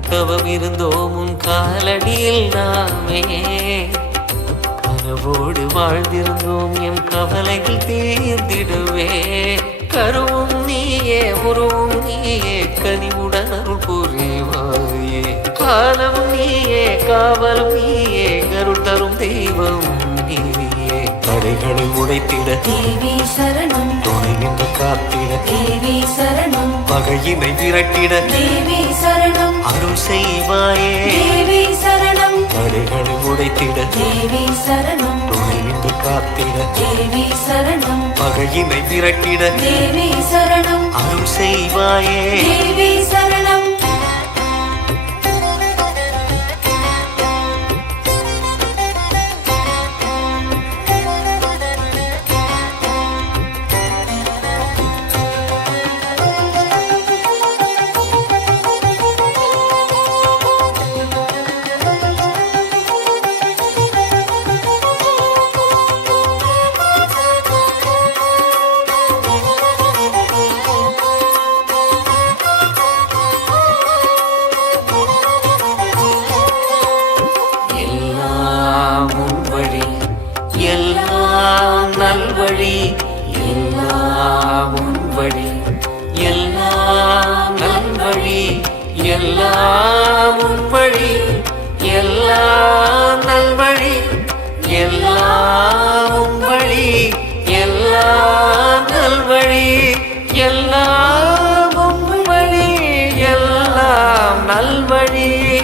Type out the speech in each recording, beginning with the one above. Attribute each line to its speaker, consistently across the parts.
Speaker 1: தவம் இருந்தோம் உன் காலடியில் நாமே. கனவோடு வாழ்ந்திருந்தோம் எம் கவலைகள் தீர்ந்திடுவே. கருவும் நீயே உருவும் நீயே கனிவுடன் அருள் புரிவாயே. காலமும் நீயே காவலும் நீயே கருள் தரும் தெய்வம் நீயே. தடைகளை உடைத்திட
Speaker 2: தேவி சரணம்,
Speaker 1: துணை நின்று காத்திட
Speaker 2: தேவி சரணம்,
Speaker 1: பகையினை விரட்டிட
Speaker 2: தேவி சரணம்,
Speaker 1: அருள் செய்வாயே.
Speaker 2: தேவி சரணம்,
Speaker 1: தடைகளை உடைத்திட
Speaker 2: தேவி சரணம்,
Speaker 1: துணை நின்று காத்திட
Speaker 2: தேவி சரணம்,
Speaker 1: பகையினை விரட்டிட
Speaker 2: தேவி சரணம்,
Speaker 1: அருள் செய்வாயே.
Speaker 2: தேவி சரணம்.
Speaker 1: எல்லாம் உன் வழி, எல்லாம் நல்வழி, எல்லாம் உன் வழி, எல்லாம் நல்வழி, எல்லாம் உன் வழி, எல்லாம் நல்வழி, எல்லாம் உன் வழி, எல்லாம் நல்வழி, எல்லாம் உன் வழி, எல்லாம் நல்வழி.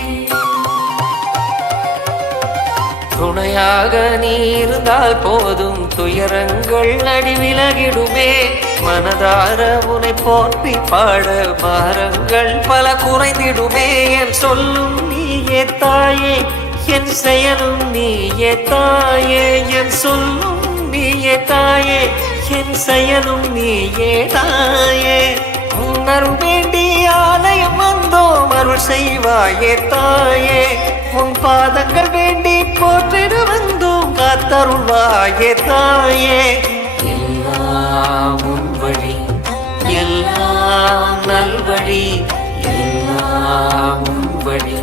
Speaker 1: துணையாக நீ இருந்தால் போதும் துயரங்கள் அடி விலகிடுமே. மனதார உனை போற்றி பாட பாரங்கள் பல குறைந்திடுமே. என் சொல்லும் நீயே தாயே, என் செயலும் நீயே தாயே. என் சொல்லும் நீயே தாயே, என் செயலும் நீயே தாயே. உன்னருள் வேண்டி ஆலயம் வந்தோம் அருள் செய்வாயே தாயே. உன் பாதங்கள் வேண்டி போற்றிட வந்தோம் காத்தருள்வாயே தாயே. எல்லாம் உன் வழி, எல்லாம் நல்வழி, எல்லாம் உன் வழி,